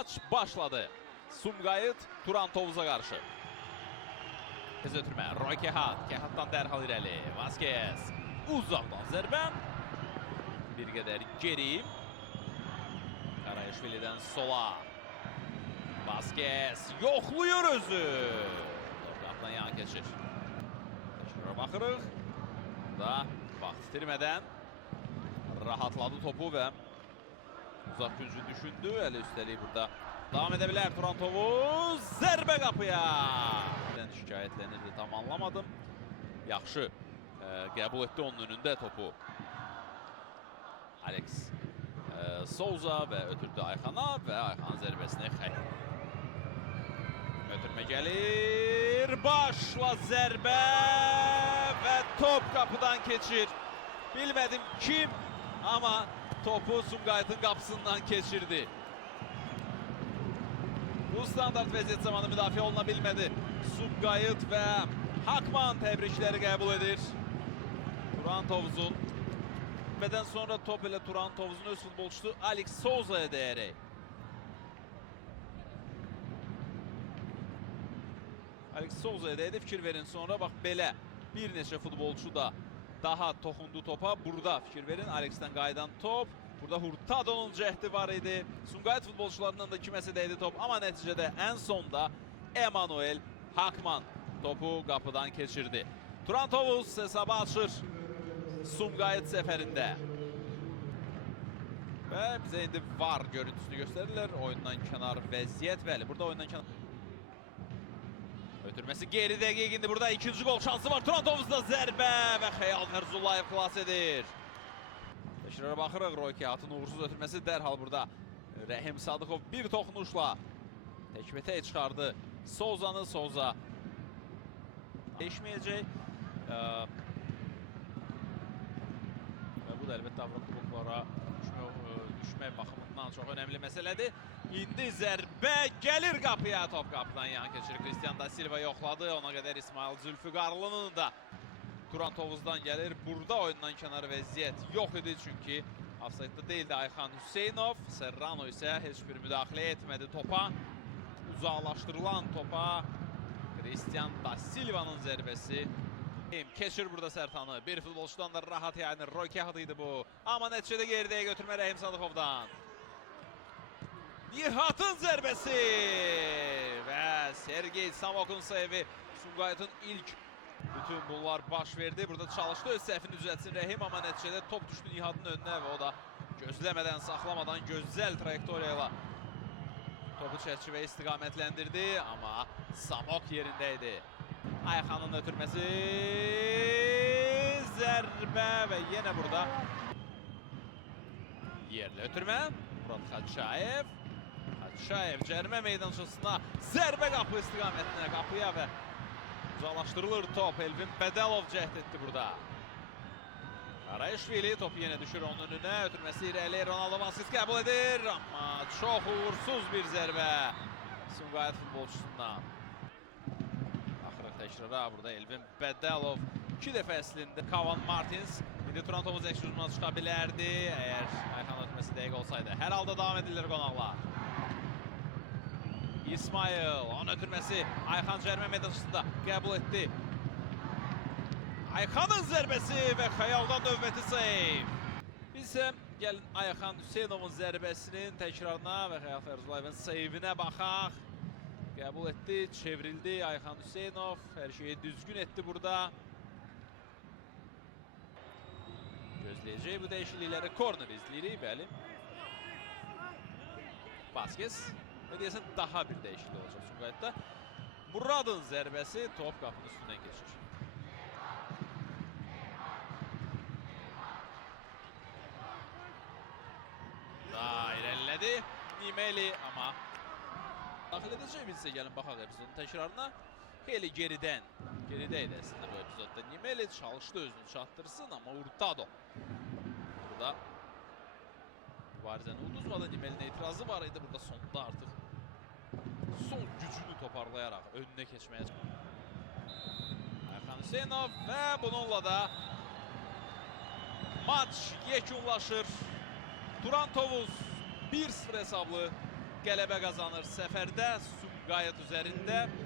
maç başladı. Sumqayıt Turantovuz'a qarşı. Tez ötürmə, Roy Kehat. Kehatdan dərhal irəli. Vasquez. Uzaqdan zərbə. Bir qədər geri. Karayeşvilidən sola. Vasquez yoxluyur özü. Qapıdan yan keçir. Təşkirə baxırıq. Burada vaxt itirmədən rahatladı topu və uzaq gücü düşündü. Əli üstəlik burada davam edə bilər Turantovuz. Zərbə qapıya. Şikayətlənirdi, tam anlamadım. Yaxşı qəbul etdi onun önündə topu. Alex Souza və ötürdü Ayxana və Ayxan zərbəsinə xəy. Ötürmə gəlir. Başla zərbə və top qapıdan keçir. Bilmədim kim, amma topu Sumqayıtın qapısından keçirdi. Bu standart vəziyyət zamanı müdafiə oluna bilmədi. Sumqayıt və Hakman təbrikləri qəbul edir. Turantovuzun bədən sonra top elə Turantovuzun öz futbolçusu Alex Souza'ya dəyərək. Alex Souza'ya dəydi, fikir verin sonra. Bax belə bir neçə futbolçu da daha toxundu topa. Burada fikir verin, Alex'dən qayıdan top. Burada Hurtado'nun cəhdi var idi. Sumqayıt futbolçularından da kiməsə dəydi top. Amma nəticədə ən sonda Emanuel Hakman topu qapıdan keçirdi. Turantovuz hesabı açır Sumqayıt səfərində. Və bizə indi var görüntüsünü göstərirlər. Oyundan kənar vəziyyət. Bəli, burada oyundan kənar. Ötürməsi geri dəqiq indi. Burada ikinci gol şansı var. Turantovuzda zərbə və Xəyal Fərzullayev xilas edir. Təşkirə baxırıq. Roy Kehatın uğursuz ötürməsi dərhal burada. Rəhim Sadıqov bir toxunuşla təkbətək çıxardı Souza'nı. Souza değişməyəcək. Və bu da əlbəttə Avrokuboklara düşmək baxımından çox önəmli məsələdir. İndi zərbə gəlir qapıya. Top qapıdan yan keçir. Cristian da Silva yoxladı. Ona qədər İsmail Zülfüqarlının da Turantovuzdan gəlir. Burada oyundan kənar vəziyyət yox idi. Çünki ofsaytda deyildi Ayxan Hüseynov. Serrano isə heç bir müdaxilə etmədi topa. Uzaqlaşdırılan topa Cristian da Silva'nın zərbəsi. Keçir burada Sertanı. Bir futbolçudan da rahat yayınır. Roy Kehat idi bu. Amma nəticədə geridəyə götürmə Rəhim Sadıqovdan. Nihat'ın zərbəsi və Sergey Samok'un sevi. Sumqayıtın ilk bütün bunlar baş verdi. Burada çalışdı öz səhvini düzəltsin Rəhim, amma nəticədə top düşdü Nihat'ın önünə və o da gözləmədən, saxlamadan gözəl trayektoriya ilə topu çərçivəyə istiqamətləndirdi, amma Samok yerində idi. Ayxanın ötürməsi, zərbə və yenə burada yerli ötürmə. Murad Xaçayev. Xaçayev cərimə meydançasına zərbə qapı istiqamətinə, qapıya və uzaqlaşdırılır top. Elvin Bədəlov cəhd etdi burada. Karayeşvili topu yenə düşür onun önünə. Ötürməsi irəli Ronaldo Vasquez qəbul edir, amma çox uğursuz bir zərbə Sumqayıt futbolçusundan. Axırıq təkrara burada Elvin Bədəlov 2 dəfə əslində Kavan Martins. İndi Turantovuz əks-hücumuna çıxa bilərdi əgər Ayxan ötürməsi dəqiq olsaydı. Hər halda davam edilir qonaqlar. İsmail, onun ötürməsi Ayxan cərimə meydançasında qəbul etdi. Ayxanın zərbəsi və Xəyaldan növbəti seyv. Biz isə gəlin Ayxan Hüseynovun zərbəsinin təkrarına və Xəyal Fərzulayevin seyvinə baxaq. Qəbul etdi, çevrildi Ayxan Hüseynov. Hər şeyi düzgün etdi burada. Gözləyəcək bu dəyişiklikləri. Korner izləyirik, bəli. Vasquez. Və deyəsən daha bir dəyişiklik olacaq Sumqayıtda. Muradın zərbəsi top qapının üstündən keçir. İrəlilədi Nimeli, amma daxil edəcək bilsə gəlin baxaq epizodun təkrarına. Xeyli geridə idi əslində bu epizodda. Nimeli çalışdı özünü çatdırsın, amma Hurtado burada mübarizəni uduzmadı. Nimelinin etirazı var idi. Burada sonda artıq son gücünü toparlayaraq önünə keçməyə çıxdı. Ayxan Hüseynov və bununla da maç yekunlaşır. Turantovuz 1-0 hesablı qələbə qazanır səfərdə Sumqayıt üzərində.